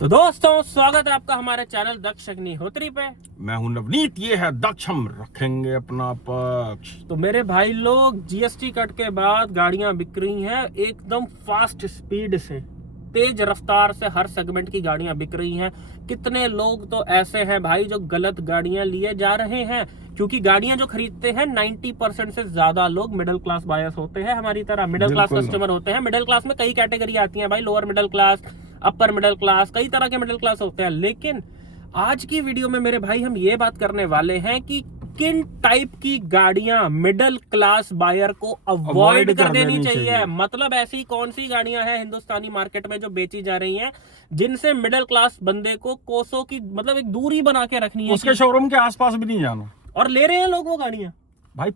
तो दोस्तों स्वागत है आपका हमारे चैनल दक्ष अग्निहोत्री पे। मैं हूं नवनीत, ये है दक्ष, हम रखेंगे अपना पक्ष। तो मेरे भाई लोग, जीएसटी कट के बाद गाड़ियां बिक रही हैं एकदम फास्ट स्पीड से, तेज रफ्तार से हर सेगमेंट की गाड़ियां बिक रही हैं। कितने लोग तो ऐसे हैं भाई जो गलत गाड़ियां लिए जा रहे हैं, क्योंकि गाड़ियां जो खरीदते हैं 90% से ज्यादा लोग मिडिल क्लास बायर्स होते हैं, हमारी तरह मिडिल क्लास कस्टमर होते हैं। मिडिल क्लास में कई कैटेगरी आती हैं भाई, lower middle class, upper middle class, कई तरह के मिडिल क्लास होते हैं। लेकिन आज की वीडियो में मेरे भाई हम ये बात करने वाले हैं कि किन टाइप की गाड़ियां मिडिल क्लास बायर को अवॉइड कर देनी चाहिए। मतलब ऐसी कौन सी गाड़ियां हैं हिंदुस्तानी मार्केट में जो बेची जा रही हैं, जिनसे मिडिल क्लास बंदे को कोसों की मतलब एक दूरी बना के रखनी है, उसके शोरूम के आसपास भी नहीं जाना, और ले रहे हैं लोग वो गाड़ियां। भाई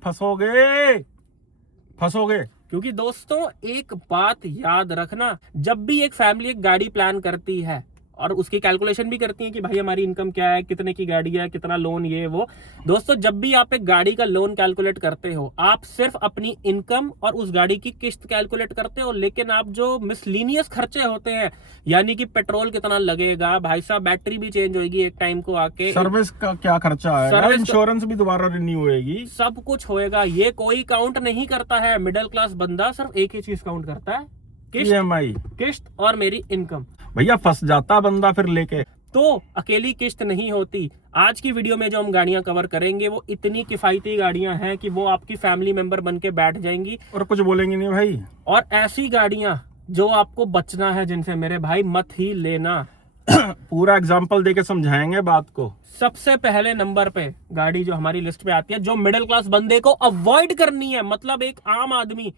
फंसोगे। क्योंकि दोस्तों एक बात याद रखना, जब भी एक फैमिली एक गाड़ी प्लान करती है और उसकी कैलकुलेशन भी करती है कि भाई हमारी इनकम क्या है, कितने की गाड़ी है, कितना लोन, ये वो। दोस्तों जब भी आप एक गाड़ी का लोन कैलकुलेट करते हो, आप सिर्फ अपनी इनकम और उस गाड़ी की किस्त कैलकुलेट करते हो, लेकिन आप जो मिसलीनियस खर्चे होते हैं, यानी कि पेट्रोल कितना लगेगा, भाई साहब बैटरी भी चेंज होगी एक टाइम को आके, सर्विस का क्या खर्चा है, इंश्योरेंस भी दोबारा रिन्यू होएगी, सब कुछ होएगा, ये कोई काउंट नहीं करता है। मिडिल क्लास बंदा सिर्फ एक ही चीज काउंट करता है, EMI, किस्त और मेरी इनकम। भैया फंस जाता बंदा फिर लेके। तो अकेली किस्त नहीं होती। आज की वीडियो में जो हम गाड़ियां कवर करेंगे वो इतनी किफायती गाड़ियां हैं कि वो आपकी फैमिली मेंबर बन के बैठ जाएंगी और कुछ बोलेंगे नहीं भाई। और ऐसी गाड़ियां जो आपको बचना है, जिनसे मेरे भाई मत ही लेना। पूरा एग्जांपल देके समझाएंगे बात को। सबसे पहले नंबर पे गाड़ी जो हमारी लिस्ट पे आती है, जो मिडिल क्लास बंदे को अवॉइड करनी है, मतलब एक आम आदमी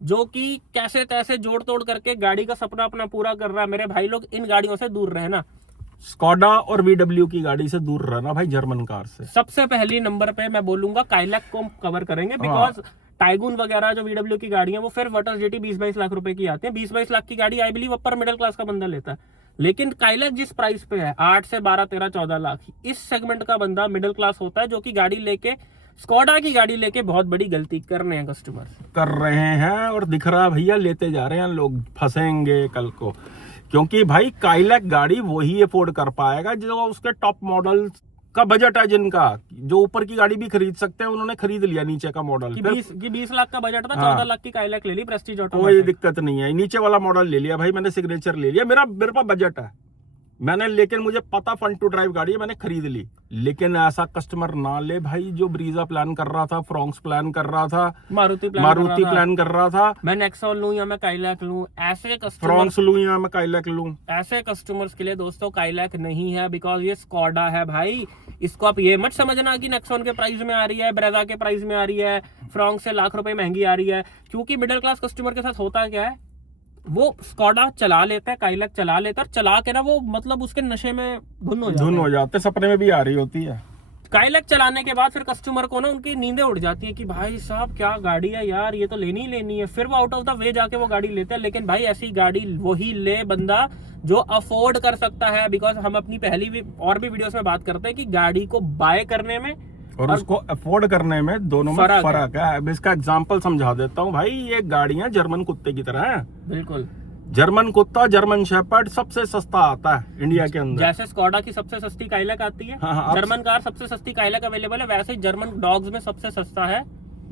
जो कि कैसे तैसे जोड़ तोड़ करके गाड़ी का सपना अपना पूरा कर रहा है, मेरे भाई लोग इन गाड़ियों से दूर रहना। स्कोडा और VW की गाड़ी से दूर रहना भाई, जर्मन कार से। सबसे पहली नंबर पे मैं बोलूंगा काइलैक को कवर करेंगे, बिकॉज टाइगून वगैरह जो VW की गाड़ी है वो फिर वाटर जेटी 20-22 लाख रुपए की आती है। 20-22 लाख की गाड़ी I believe upper middle class का बंदा लेता है, लेकिन काइलैक जिस प्राइस पे है 8 से 12, 13, 14 लाख, इस सेगमेंट का बंदा मिडिल क्लास होता है, जो कि गाड़ी लेके, स्कोडा की गाड़ी लेके बहुत बड़ी गलती कर रहे हैं कस्टमर, कर रहे हैं। और दिख रहा है भैया, लेते जा रहे हैं लोग, फंसेंगे कल को। क्योंकि भाई काइलैक गाड़ी वही अफोर्ड कर पाएगा जो उसके टॉप मॉडल का बजट है, जिनका जो ऊपर की गाड़ी भी खरीद सकते हैं, उन्होंने खरीद लिया नीचे का मॉडल। 20 लाख का बजट था, 14 लाख की काइलैक ले ली प्रेस्टीज ऑटो। कोई दिक्कत नहीं है, नीचे वाला मॉडल ले लिया भाई मैंने, सिग्नेचर ले लिया, मेरे पास बजट है मैंने, लेकिन मुझे पता फन टू ड्राइव गाड़ी है, मैंने खरीद ली। लेकिन ऐसा कस्टमर ना ले भाई जो ब्रीजा प्लान कर रहा था, फ्रॉन्क्स प्लान कर रहा था, मारुति प्लान कर रहा था, मैं नेक्सॉन लूं या मैं काइलैक लूं, ऐसे कस्टमर, फ्रॉन्क्स लूं या मैं काइलैक लूं, ऐसे कस्टमर्स के लिए दोस्तों काइलैक नहीं है, बिकॉज ये स्कोडा है भाई। इसको आप ये मत समझना कि नेक्सॉन के प्राइस में आ रही है, ब्रेजा के प्राइस में आ रही है, फ्रॉन्क्स से लाख रुपए महंगी आ रही है। क्योंकि मिडिल क्लास कस्टमर के साथ होता क्या है, वो स्कोडा चला लेता है, काइलैक चला लेता है, चला के ना वो मतलब उसके नशे में धुन हो जाते, सपने में भी आ रही होती है। काइलैक चलाने के बाद फिर कस्टमर को ना उनकी नींदें उड़ जाती है कि भाई साहब क्या गाड़ी है यार, ये तो लेनी ही लेनी है। फिर वो आउट ऑफ द वे जाके वो गाड़ी लेते हैं। लेकिन भाई ऐसी गाड़ी वही ले बंदा जो अफोर्ड कर सकता है, बिकॉज हम अपनी पहली और भी वीडियोस में बात करते हैं कि गाड़ी को बाय करने में और उसको अफोर्ड करने में दोनों में फर्क है। अब इसका एग्जांपल समझा देता हूँ भाई। ये गाड़ियां जर्मन कुत्ते की तरह हैं। बिल्कुल, जर्मन कुत्ता, जर्मन शेपर्ड सबसे सस्ता आता है इंडिया के अंदर। जैसे स्कोडा की सबसे सस्ती काइलैक आती है, जर्मन कार सबसे सस्ती काइलैक अवेलेबल है, वैसे ही जर्मन डॉग्स में सबसे सस्ता है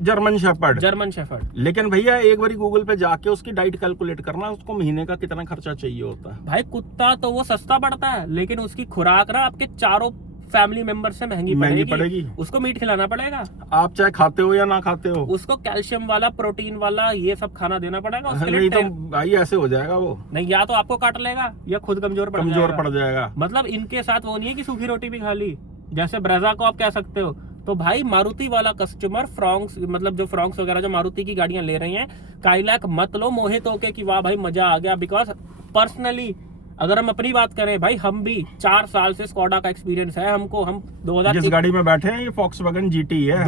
जर्मन शेपर्ड। लेकिन भैया एक बार गूगल पे जाके उसकी डाइट कैलकुलेट करना, उसको महीने का कितना खर्चा चाहिए होता है। भाई कुत्ता तो वो सस्ता पड़ता है, लेकिन उसकी खुराक ना आपके चारों फैमिली मेंबर से महंगी पड़ेगी। उसको मीट खिलाना पड़ेगा, आप चाहे खाते हो या ना खाते हो। उसको कैल्शियम वाला, प्रोटीन वाला, ये सब खाना देना पड़ेगा। उसके नहीं तो भाई ऐसे हो जाएगा वो, नहीं या तो आपको काट लेगा या खुद कमजोर पड़ जाएगा। मतलब इनके साथ वो नहीं है कि सूखी रोटी भी खा ली, जैसे ब्रेजा को आप कह सकते हो। तो भाई मारुति वाला कस्टमर, फ्रॉन्क्स मतलब जो फ्रॉन्क्स वगैरह जो मारुति की गाड़ियां ले रही हैं, काइलैक मत लो मोहित होके कि वाह भाई मजा आ गया। बिकॉज पर्सनली अगर हम अपनी बात करें भाई, हम भी 4 साल से स्कोडा का एक्सपीरियंस है हमको। हम 2000 जिस गाड़ी में बैठे हैं ये फॉक्सवैगन GT है,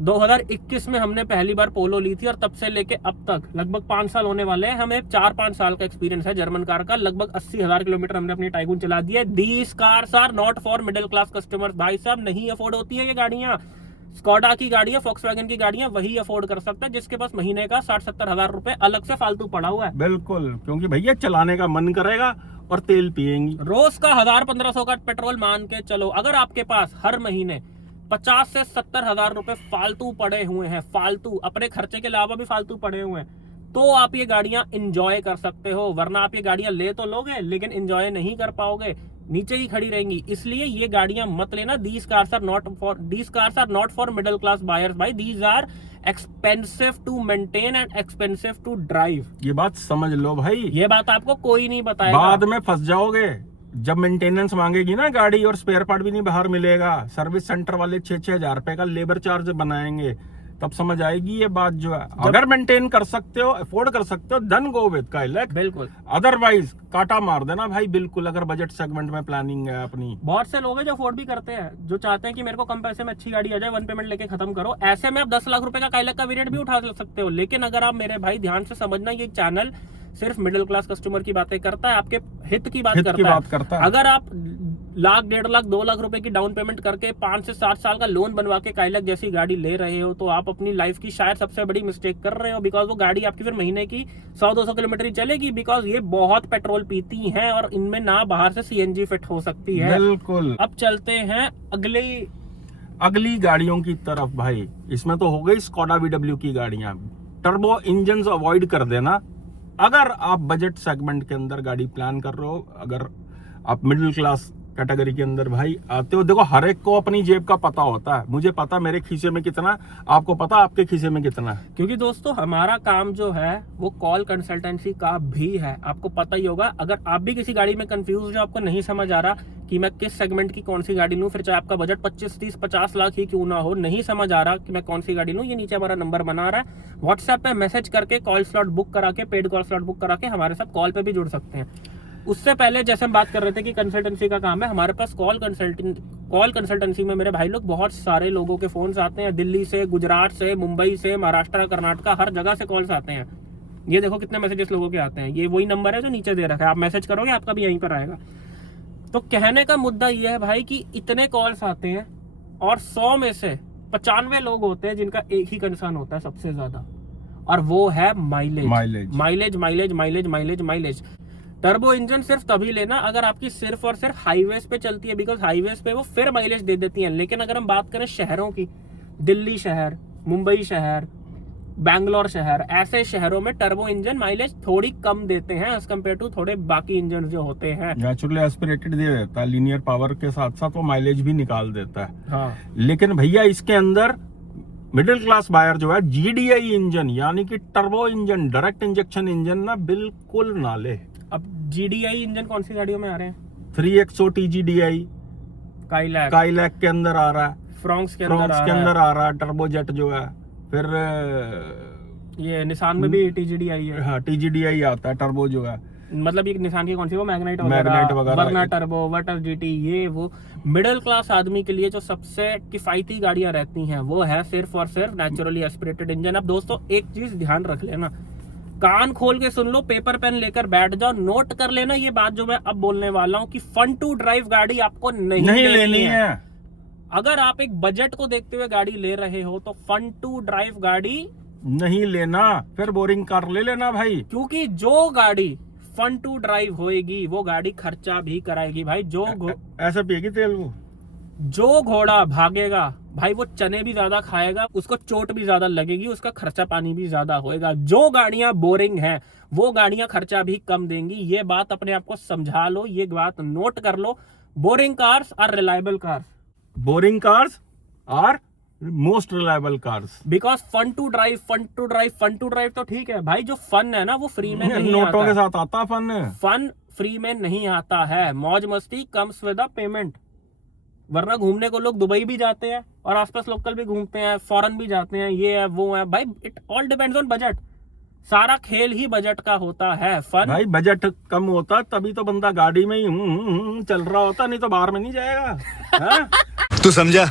2021 में हमने पहली बार पोलो ली थी, और तब से लेके अब तक लगभग 5 साल होने वाले हैं। हमें 4-5 साल का एक्सपीरियंस है जर्मन कार का। लगभग 80,000 किलोमीटर हमने अपनी टाइगून चला दी है। These cars are not for middle class customers. भाई साहब नहीं अफोर्ड होती है ये गाड़ियां। स्कोडा की गाड़ियां, फॉक्सवैगन की गाड़ियां वही अफोर्ड कर सकता है जिसके पास महीने का 60-70 हजार रुपए अलग से फालतू पड़ा हुआ है। बिल्कुल, क्योंकि भैया चलाने का मन करेगा और तेल पिएंगी। रोज का 1000-1500 का पेट्रोल मान के चलो, अगर आपके पास हर महीने 50 से 70 हजार रुपए फालतू पड़े हुए हैं, फालतू अपने खर्चे के अलावा भी फालतू पड़े हुए हैं, तो आप ये गाड़ियां इंजॉय कर सकते हो। वरना आप ये गाड़ियां ले तो लोगे लेकिन इंजॉय नहीं कर पाओगे, नीचे ही खड़ी रहेंगी। इसलिए ये गाड़ियां मत लेना। These cars are not for middle class buyers भाई। These are expensive to maintain and expensive to drive। ये बात समझ लो भाई, ये बात आपको कोई नहीं बताएगा। बाद में फंस जाओगे। जब मेंटेनेंस मांगेगी ना गाड़ी और स्पेयर पार्ट भी नहीं बाहर मिलेगा, सर्विस सेंटर वाले 6-6 हजार रुपए का लेबर चार्ज बनाएंगे, तब समझ आएगी ये बात जो है। अगर मेंटेन कर सकते हो, अफोर्ड कर सकते हो, देन गो विद काइलैक। बिल्कुल, अदरवाइज काटा मार देना भाई बिल्कुल, अगर बजट सेगमेंट में प्लानिंग है अपनी। बहुत से लोग हैं जो अफोर्ड भी करते हैं, जो चाहते हैं कि मेरे को कम पैसे में अच्छी गाड़ी आ जाए, 1 पेमेंट लेके खत्म करो। ऐसे में आप 10 लाख रुपए का काइलैक का वेरिएंट भी उठा सकते हो। लेकिन अगर आप, मेरे भाई ध्यान से समझना, ये चैनल सिर्फ मिडिल क्लास कस्टमर की बातें करता है, आपके हित की बात करता है। अगर आप 1,00,000, 1.5 लाख, 2 लाख रुपए की डाउन पेमेंट करके 5 से 7 साल का लोन बनवा के काइलैक जैसी गाड़ी ले रहे हो, तो आप अपनी लाइफ की शायद सबसे बड़ी मिस्टेक कर रहे हो। बिकॉज वो गाड़ी आपकी फिर महीने की 100-200 किलोमीटर ही चलेगी, बिकॉज ये बहुत पेट्रोल पीती हैं और इनमें ना बाहर से CNG फिट हो सकती है। बिल्कुल। अब चलते हैं अगली गाड़ियों की तरफ भाई। इसमें तो हो गई स्कोडा VW की गाड़ियां। टर्बो इंजन अवॉइड कर देना अगर आप बजट सेगमेंट के अंदर गाड़ी प्लान कर रहे हो। अगर आप मिडिल क्लास कैटेगरी के अंदर भाई आते हो, देखो हर एक को अपनी जेब का पता होता है। मुझे पता मेरे खीसे में कितना, आपको पता आपके खीसे में कितना। क्योंकि दोस्तों हमारा काम जो है वो कॉल कंसल्टेंसी का भी है, आपको पता ही होगा। अगर आप भी किसी गाड़ी में कंफ्यूज हो, आपको नहीं समझ आ रहा कि मैं किस सेगमेंट की कौन सी गाड़ी लूं, फिर चाहे आपका बजट 25, 30, 50 लाख ही क्यों ना हो, नहीं समझ आ रहा कि मैं कौन सी गाड़ी लूं, ये नीचे हमारा नंबर बना रहा है। व्हाट्सएप पे मैसेज करके कॉल स्लॉट बुक करा के, पेड कॉल स्लॉट बुक करा के हमारे साथ कॉल पे भी जुड़ सकते हैं। उससे पहले जैसे हम बात कर रहे थे कि कंसल्टेंसी का काम है, हमारे पास कॉल कंसल्टेंसी में मेरे भाई लोग बहुत सारे लोगों के फोन्स आते हैं, दिल्ली से, गुजरात से, मुंबई से, महाराष्ट्र, कर्नाटक, हर जगह से कॉल्स आते हैं। ये देखो कितने मैसेजेस लोगों के आते हैं। ये वही नंबर है जो नीचे दे रखा है, आप मैसेज करोगे आपका भी यहीं पर आएगा। तो कहने का मुद्दा ये है भाई कि इतने कॉल्स आते हैं और 100 में से 95 लोग होते हैं जिनका एक ही कंसर्न होता है सबसे ज्यादा, और वो है माइलेज। टर्बो इंजन सिर्फ तभी लेना अगर आपकी सिर्फ और सिर्फ हाईवेज पे चलती है, बिकॉज हाईवेज पे वो फिर माइलेज दे देती हैं। लेकिन अगर हम बात करें शहरों की, दिल्ली शहर, मुंबई शहर, बैंगलोर शहर, ऐसे शहरों में टर्बो इंजन माइलेज थोड़ी कम देते हैं एज कम्पेयर टू थोड़े बाकी इंजन जो होते हैं। नेचुरली एस्पिरेटेड दे देता है, लीनियर पावर के साथ साथ वो माइलेज भी निकाल देता है। हाँ। लेकिन भैया इसके अंदर मिडिल क्लास बायर जो है GDI इंजन यानी कि turbo engine, direct injection engine ना बिल्कुल ना ले। अब GDI इंजन कौन सी गाड़ियों में आ रहे हैं? 3XO TGDI काइलैक के अंदर आ रहा है, फ्रोंक्स के अंदर आ रहा है टर्बो जेट जो है। फिर ये निसान में भी TGDI है। हाँ, TGDI आता है टर्बो जो है। मतलब ये निसान की कौन सी, वो मैग्नाइट वगैरह, वरना टर्बो, वाटर GT, ये वो मिडिल क्लास आदमी के लिए जो सबसे किफायती गाड़ियां रहती हैं वो है सिर्फ और सिर्फ नेचुरली एस्पिरेटेड इंजन। अब दोस्तों एक चीज ध्यान रख लेना, कान खोल के सुन लो, पेपर पेन लेकर बैठ जाओ, नोट कर लेना ये बात जो मैं अब बोलने वाला हूँ कि फन टू ड्राइव गाड़ी आपको नहीं लेनी है। अगर आप एक बजट को देखते हुए गाड़ी ले रहे हो तो फन टू ड्राइव गाड़ी नहीं लेना, फिर बोरिंग कार ले लेना भाई। क्योंकि जो गाड़ी फन टू ड्राइव होएगी वो गाड़ी खर्चा भी कराएगी भाई। ऐसा पिएगी तेल वो। जो घोड़ा भागेगा भाई वो चने भी ज्यादा खाएगा, उसको चोट भी ज्यादा लगेगी, उसका खर्चा पानी भी ज्यादा होएगा। जो गाड़ियां बोरिंग हैं वो गाड़ियां खर्चा भी कम देंगी। ये बात अपने आप को समझा लो, ये बात नोट कर लो। Boring cars are reliable cars, boring cars are most reliable cars. Because fun to drive तो ठीक है भाई, जो फन है ना वो फ्री में नहीं नोटों आता के साथ आता फन फ्री में नहीं आता है। मौज मस्ती कम्स विद अ पेमेंट। वरना घूमने को लोग दुबई भी जाते हैं और आसपास लोकल भी घूमते हैं, फॉरेन भी जाते हैं, ये है वो है भाई। It all depends on budget, सारा खेल ही बजट का होता है। फन भाई बजट कम होता तभी तो बंदा गाड़ी में ही चल रहा होता, नहीं तो बाहर में नहीं जाएगा। तू समझा?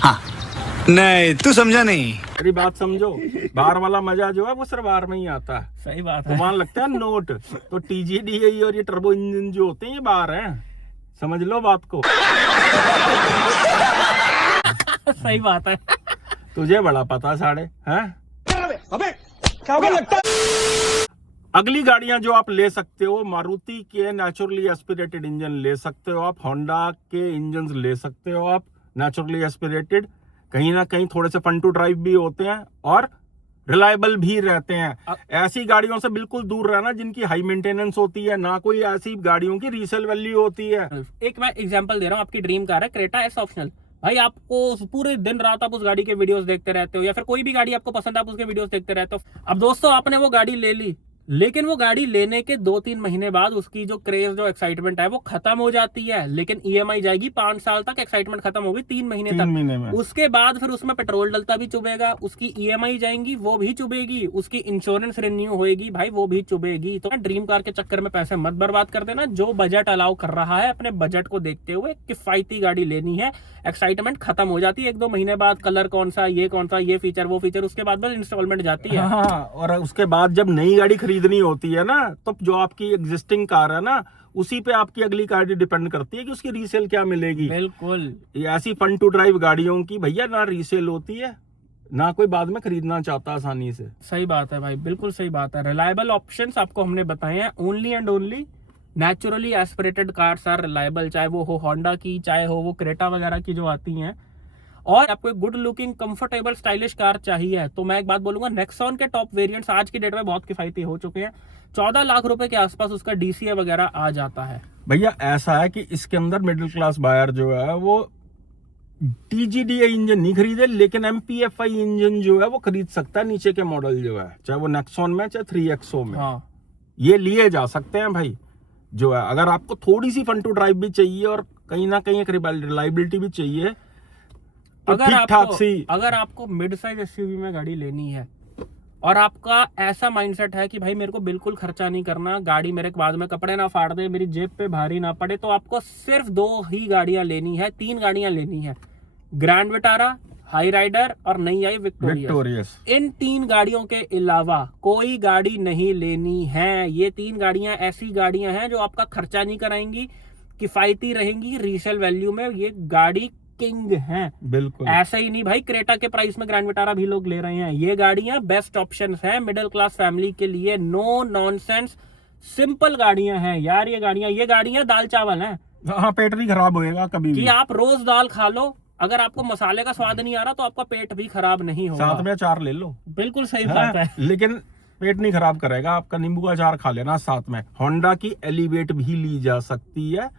हाँ। नहीं तू समझा नहीं। मेरी बात समझो, बाहर वाला मजा जो है वो सिर्फ बाहर में ही आता है। सही बात है। तो वहां लगता है नोट, तो TGDI और ये टर्बो इंजन जो होते हैं ये बाहर हैं, समझ लो बात को। सही बात है। तुझे बड़ा पता साढ़े हैं। अबे क्या लगता है? अगली गाड़ियां जो आप ले सकते हो, मारुति के नेचुरली एस्पिरेटेड इंजन ले सकते हो आप, होंडा के इंजन ले सकते हो आप नेचुरली एस्पिरेटेड, कहीं ना कहीं थोड़े से फन टू ड्राइव भी होते हैं और रिलायबल भी रहते हैं। ऐसी गाड़ियों से बिल्कुल दूर रहना जिनकी हाई मेंटेनेंस होती है, ना कोई ऐसी गाड़ियों की रीसेल वैल्यू होती है। एक मैं एग्जांपल दे रहा हूँ, आपकी ड्रीम कार है क्रेटा एस ऑप्शनल, भाई आपको पूरे दिन रात आप उस गाड़ी के वीडियोस देखते रहते हो, या फिर कोई भी गाड़ी आपको पसंद है आप उसके वीडियोस देखते रहते हो। अब दोस्तों आपने वो गाड़ी ले ली, लेकिन वो गाड़ी लेने के 2-3 महीने बाद उसकी जो क्रेज, जो एक्साइटमेंट है वो खत्म हो जाती है, लेकिन ईएमआई जाएगी 5 साल तक, एक्साइटमेंट खत्म होगी 3 महीने तक। उसके बाद फिर उसमें पेट्रोल डलता भी चुभेगा, उसकी ईएमआई जाएंगी वो भी चुभेगी, उसकी इंश्योरेंस रिन्यू होएगी भाई वो भी चुभेगी। तो ड्रीम कार के चक्कर में पैसे मत बर्बाद कर देना। जो बजट अलाउ कर रहा है अपने बजट को देखते हुए किफायती गाड़ी लेनी है। एक्साइटमेंट खत्म हो जाती है 1-2 महीने बाद, कलर कौन सा, ये फीचर वो फीचर, उसके बाद बस इंस्टॉलमेंट जाती है। हाँ, और उसके बाद जब नई गाड़ी खरीदनी होती है ना, तो जो आपकी एग्जिस्टिंग कार है ना, उसी पे आपकी अगली कार डिपेंड करती है कि उसकी रीसेल क्या मिलेगी। बिल्कुल, ये ऐसी फन टू ड्राइव गाड़ियों की भैया ना रीसेल होती है, ना कोई बाद में खरीदना चाहता आसानी से। सही बात है भाई, बिल्कुल सही बात है। रिलायबल ऑप्शंस आपको हमने बताए हैं, only and only naturally aspirated cars are reliable, चाहे वो हो होंडा की, चाहे हो वो क्रेटा वगैरह की जो आती हैं। और आपको एक good looking comfortable stylish car चाहिए तो मैं एक बात बोलूंगा, नेक्सॉन के टॉप वेरिएंट्स आज की डेट में बहुत किफायती हो चुके हैं। 14 लाख रुपए के आसपास उसका डीसीए वगैरह आ जाता है। भैया ऐसा है कि इसके अंदर मिडिल क्लास बायर जो है वो TGDI इंजन नहीं खरीदे, लेकिन MPFI इंजन जो है वो खरीद सकता है। नीचे के मॉडल जो है, चाहे वो नेक्सॉन में चाहे 3XO में, हाँ, ये लिए जा सकते हैं भाई। जो है अगर आपको थोड़ी सी फन टू ड्राइव भी चाहिए और कहीं ना कहीं एक रिलायबिलिटी भी चाहिए, तो अगर आपको मिड साइज एसयूवी में गाड़ी लेनी है और आपका ऐसा माइंडसेट है कि भाई मेरे को बिल्कुल खर्चा नहीं करना, गाड़ी मेरे बाद में कपड़े ना फाड़ दे, मेरी जेब पे भारी ना पड़े, तो आपको सिर्फ 2 ही गाड़ियां लेनी है, 3 गाड़ियां लेनी है, ग्रैंड विटारा, हाई राइडर और नई आई विक्टोरियस। इन 3 गाड़ियों के अलावा कोई गाड़ी नहीं लेनी है। ये 3 गाड़ियां ऐसी गाड़ियां हैं जो आपका खर्चा नहीं कराएंगी, किफायती रहेंगी, रीसेल वैल्यू में ये गाड़ी किंग हैं। बिल्कुल ऐसा ही नहीं भाई, क्रेटा के प्राइस में ग्रैंड विटारा भी लोग ले रहे हैं। ये गाड़ियां बेस्ट ऑप्शंस हैं मिडिल क्लास फैमिली के लिए, नो नॉनसेंस, सिंपल गाड़ियां हैं यार। ये गाड़ियां दाल चावल हैं। हाँ, पेट नहीं खराब होएगा कभी कि भी। आप रोज दाल खा लो, अगर आपको मसाले का स्वाद नहीं आ रहा तो आपका पेट भी खराब नहीं होगा। साथ में अचार ले लो, बिल्कुल सही बात है। लेकिन पेट नहीं खराब करेगा आपका। नींबू का अचार खा लेना साथ में। होंडा की एलिवेट भी ली जा सकती है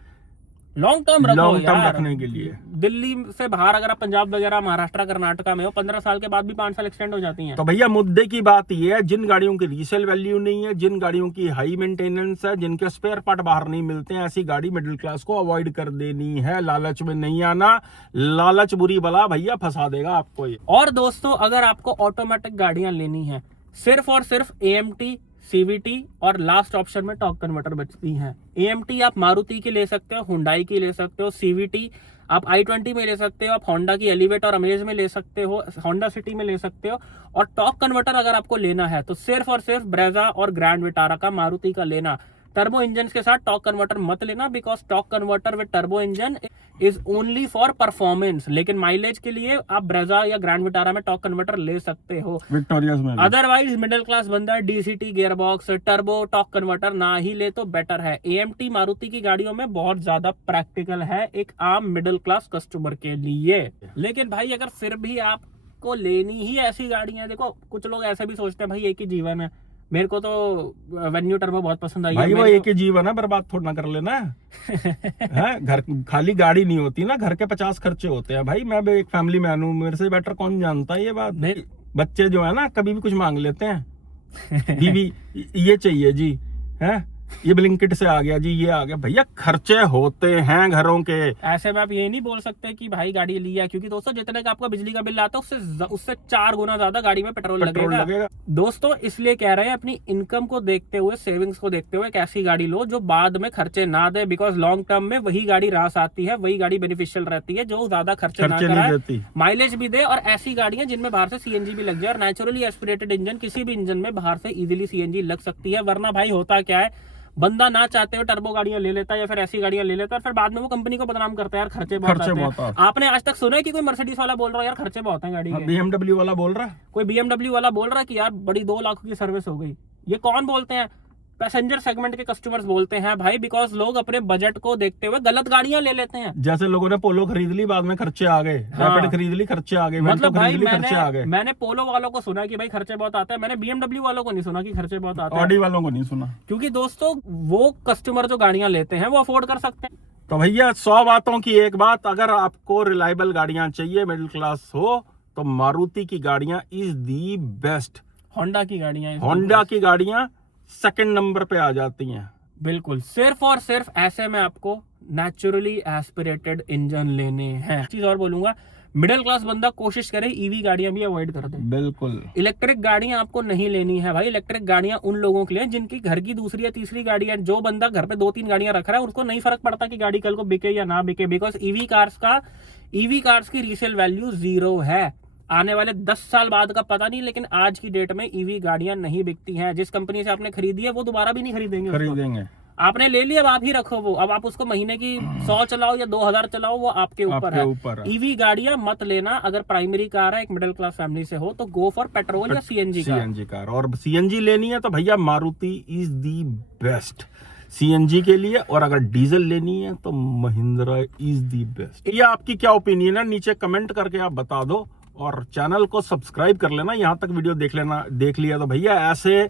लॉन्ग टर्म रखने के लिए। दिल्ली से बाहर अगर आप पंजाब वगैरह, महाराष्ट्र, कर्नाटका में हो, 15 साल के बाद भी 5 साल एक्सटेंड हो जाती हैं। तो भैया मुद्दे की बात ये है, जिन गाड़ियों की रीसेल वैल्यू नहीं है, जिन गाड़ियों की हाई मेंटेनेंस है, जिनके स्पेयर पार्ट बाहर नहीं मिलते हैं, ऐसी गाड़ी मिडिल क्लास को अवॉइड कर देनी है। लालच में नहीं आना, लालच बुरी बला भैया, फंसा देगा आपको ये। और दोस्तों अगर आपको ऑटोमेटिक गाड़ियां लेनी है, सिर्फ और सिर्फ AMT, CVT और लास्ट ऑप्शन में टॉर्क कन्वर्टर बचती हैं। AMT आप मारुति की ले सकते हो, हुंडई की ले सकते हो, CVT आप i20 में ले सकते हो, आप होंडा की एलिवेट और अमेज में ले सकते हो, होंडा सिटी में ले सकते हो। और टॉर्क कन्वर्टर अगर आपको लेना है तो सिर्फ और सिर्फ ब्रेजा और ग्रैंड विटारा का, मारुति का लेना। टर्बो इंजन के साथ टॉर्क कन्वर्टर मत लेना, because torque converter with turbo engine is only for performance. लेकिन माइलेज के लिए आप ब्रेजा या ग्रैंड विटारा में टॉर्क कन्वर्टर ले सकते हो, विक्टोरियस में। अदरवाइज मिडिल क्लास बंदा DCT gearbox, turbo, torque converter ना ही ले तो बेटर है। AMT मारुति की गाड़ियों में बहुत ज्यादा प्रैक्टिकल है एक आम मिडिल क्लास कस्टमर के लिए। लेकिन भाई अगर फिर भी आपको लेनी ही ऐसी गाड़ियां, देखो कुछ लोग ऐसे भी सोचते हैं भाई एक ही जीवन है, मेरे को तो वेन्यू टर्बो बहुत पसंद आई भाई वो एक ही जीवन है, बर्बाद थोड़ा ना कर लेना है। घर खाली गाड़ी नहीं होती ना, घर के 50 खर्चे होते हैं भाई। मैं भी एक फैमिली मैन हूँ, मेरे से बेटर कौन जानता है ये बात। बच्चे जो है ना कभी भी कुछ मांग लेते हैं, बीवी ये चाहिए जी, है ये ब्लिंकिट से आ गया जी, ये आ गया। भैया खर्चे होते हैं घरों के। ऐसे में आप ये नहीं बोल सकते कि भाई गाड़ी लिया, क्योंकि दोस्तों जितने का आपका बिजली का बिल आता है उससे 4 गुना ज्यादा गाड़ी में पेट्रोल लगेगा। दोस्तों इसलिए कह रहे हैं अपनी इनकम को देखते हुए, सेविंग्स को देखते हुए एक ऐसी गाड़ी लो जो बाद में खर्चे ना दे, बिकॉज लॉन्ग टर्म में वही गाड़ी रास आती है, वही गाड़ी बेनिफिशियल रहती है जो ज्यादा खर्चे ना कराए, माइलेज भी दे। और ऐसी गाड़ियां जिनमें बाहर से CNG भी लग जाए, और नेचुरली एस्पिरेटेड इंजन, किसी भी इंजन में बाहर से इजीली CNG लग सकती है। वरना भाई होता क्या है, बंदा ना चाहते हुए टर्बो गाड़ियां ले लेता है या फिर ऐसी गाड़ियां ले लेता है, फिर बाद में वो कंपनी को बदनाम करता है यार खर्चे बहुत आते हैं। आपने आज तक सुना है कि कोई मर्सिडीज वाला बोल रहा है यार खर्चे बहुत हैं गाड़ी के? BMW वाला बोल रहा है, कोई BMW वाला बोल रहा है कि यार बड़ी 2 लाख की सर्विस हो गई। ये कौन बोलते हैं? पैसेंजर सेगमेंट के कस्टमर्स बोलते हैं भाई, बिकॉज लोग अपने बजट को देखते हुए गलत गाड़ियां ले लेते हैं। जैसे लोगों ने पोलो खरीद ली, बाद में खर्चे आ गए, हाँ। रैपिड खरीद ली, खर्चे आ गए, मतलब भाई खरीद ली, खर्चे आ गए। मैंने पोलो वालों को सुना कि भाई खर्चे बहुत आते हैं, मैंने BMW वालों को नहीं सुना कि खर्चे बहुत आते हैं। ऑडी वालों को नहीं सुना। क्योंकि दोस्तों वो कस्टमर जो गाड़ियां लेते हैं वो अफोर्ड कर सकते हैं। तो भैया 100 बातों की एक बात, अगर आपको रिलायबल गाड़ियां चाहिए, मिडिल क्लास हो, तो मारुति की गाड़ियां इज दी बेस्ट। होंडा की गाड़ियां, होंडा की गाड़ियां सेकंड नंबर पे आ जाती हैं। बिल्कुल, सिर्फ और सिर्फ ऐसे में आपको नेचुरली एस्पिरेटेड इंजन लेने हैं। चीज और बोलूंगा, मिडिल क्लास बंदा कोशिश करे ईवी गाड़ियां भी अवॉइड कर दे। बिल्कुल। इलेक्ट्रिक गाड़ियां आपको नहीं लेनी है भाई। इलेक्ट्रिक गाड़ियां उन लोगों के लिए जिनकी घर की दूसरी या तीसरी गाड़ी है। जो बंदा घर पे 2-3 गाड़ियां रख रहा है उसको नहीं फर्क पड़ता कि गाड़ी कल को बिके या ना बिके, बिकॉज ईवी कार्स की रीसेल वैल्यू 0 है। आने वाले 10 साल बाद का पता नहीं, लेकिन आज की डेट में ईवी गाड़ियां नहीं बिकती हैं। जिस कंपनी से आपने खरीदी है वो दोबारा भी नहीं खरीदेंगे उसको। आपने ले लिया, अब आप ही रखो वो। अब आप उसको महीने की 100 चलाओ या 2000 चलाओ, वो आपके ऊपर है। ईवी गाड़ियां मत लेना। अगर प्राइमरी कार है, एक मिडिल क्लास फैमिली से हो, तो गो फॉर पेट्रोल या सीएनजी कार। और सीएनजी लेनी है तो भैया Maruti is the best CNG के लिए, और अगर डीजल लेनी है तो महिंद्रा इज दी बेस्ट। ये आपकी क्या ओपिनियन है, नीचे कमेंट करके आप बता दो, और चैनल को सब्सक्राइब कर लेना। यहाँ तक वीडियो देख लिया तो भैया ऐसे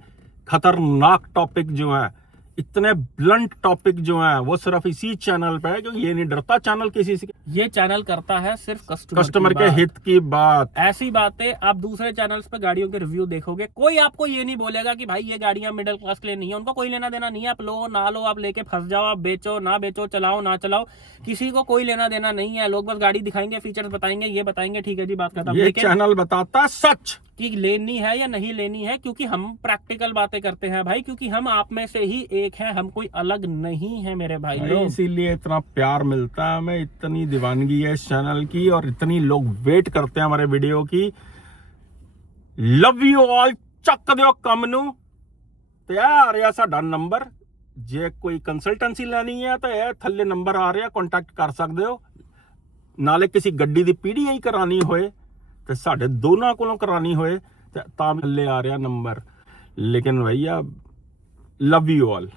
खतरनाक टॉपिक जो है, इतने ब्लंट टॉपिक जो है, वो सिर्फ इसी चैनल पे है, क्योंकि ये नहीं डरता चैनल किसी से। ये चैनल करता है सिर्फ कस्टमर के हित की बात। ऐसी बातें आप दूसरे चैनल्स पे गाड़ियों के रिव्यू देखोगे, कोई आपको ये नहीं बोलेगा कि भाई ये गाड़ियां मिडिल क्लास के लिए नहीं है। उनको कोई लेना देना नहीं है। आप लो ना लो, आप लेके फंस जाओ, आप बेचो ना बेचो, चलाओ ना चलाओ, किसी को कोई लेना देना नहीं है। लोग बस गाड़ी दिखाएंगे, फीचर्स बताएंगे, ये बताएंगे, ठीक है जी, बात खत्म। ये चैनल बताता सच कि लेनी है या नहीं लेनी है, क्योंकि हम प्रैक्टिकल बातें करते हैं भाई, क्योंकि हम आप में से ही एक हैं, हम कोई अलग नहीं है मेरे भाई लोग। इसीलिए इतना प्यार मिलता है हमें, इतनी दीवानगी है इस चैनल की, और इतनी लोग वेट करते हैं हमारे वीडियो की। Love you all. ਚੱਕ ਦਿਓ ਕੰਮ ਨੂੰ ਤੇ ਆ ਰਿਹਾ ਸਾਡਾ ਨੰਬਰ, ਜੇ ਕੋਈ ਕੰਸਲਟੈਂਸੀ ਲੈਣੀ ਹੈ ਤਾਂ ਇਹ ਥੱਲੇ ਨੰਬਰ ਆ ਰਿਹਾ, ਕੰਟੈਕਟ ਕਰ ਸਕਦੇ ਹੋ। ਨਾਲੇ ਕਿਸੇ ਗੱਡੀ ਦੀ ਪੀਡੀਆਈ ਕਰਾਣੀ ਹੋਏ ਤੇ ਸਾਡੇ ਦੋਨਾਂ ਕੋਲੋਂ ਕਰਾਣੀ ਹੋਏ ਤਾਂ ਥੱਲੇ ਆ ਰਿਹਾ ਨੰਬਰ। ਲੇਕਿਨ ਭਈਆ ਲਵ ਯੂ ਆਲ।